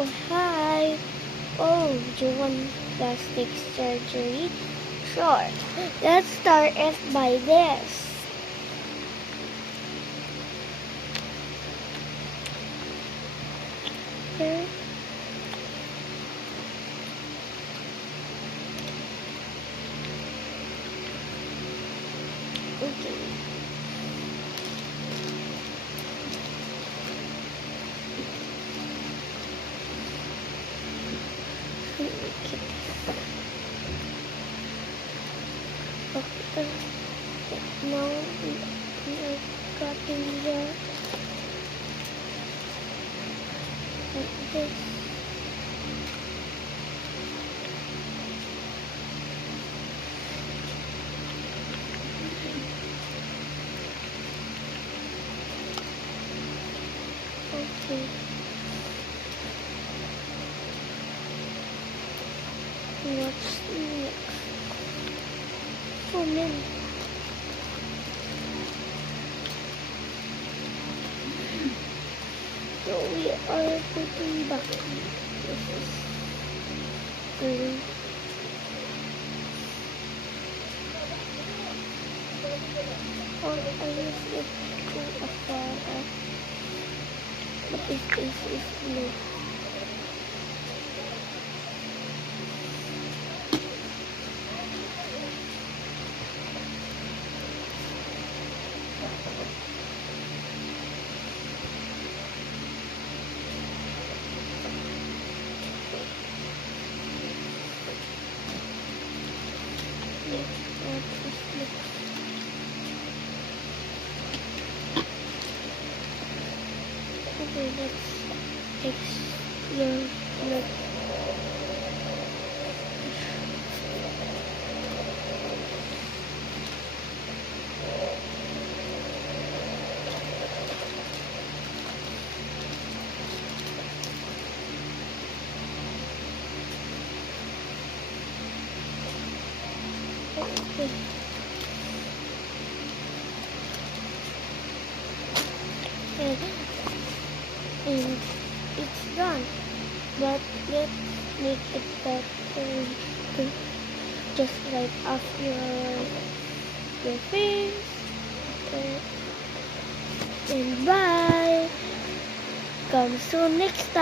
Oh, hi. Oh, do you want plastic surgery? Sure. Let's start it by this. Here. Okay. Okay. Now we got in here like this. Okay. What's next? Oh man. So we are putting back. This is very or I use it to afar. But this is blue. Okay, let's fix your lip. Okay. And it's done. But let's make it better to just wipe off your face. Okay. And bye. Come soon next time.